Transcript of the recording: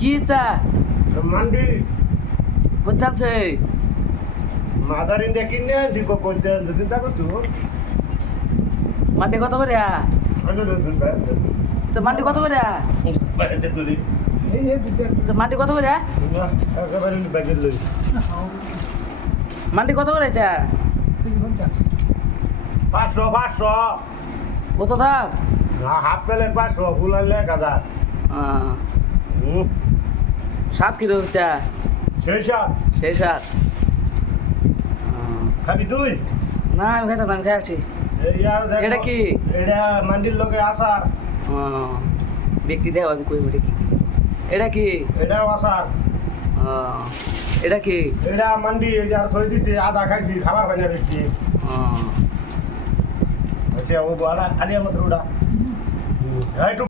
কি চা mandi কোথানছে mother India কিনে আনছি কোনটা চিন্তা করতো মাটি কত করে তো মাটি কত করে বাইরে তুলি তো মাটি কত করে একেবারে ব্যাগের লই মাটি কত করে এটা 500 কত দাম হাফ প্লেট 500 ফুল আনলে 1000 সাত কিলো চা সেই সাত সেই সাত খাবি তুই না আমি খাইতাম না, আমি খাইছি এটা কি? এটা মান্ডির লগে আসার ব্যক্তি দেও আমি কই এটা কি এটা কি এটাও আসার এটা কি এটা মান্ডি এই যে আর থই দিছি আধা খাইছি খাবার পাই না বেশি আচ্ছা ও আলিয়া মাত্র ওটা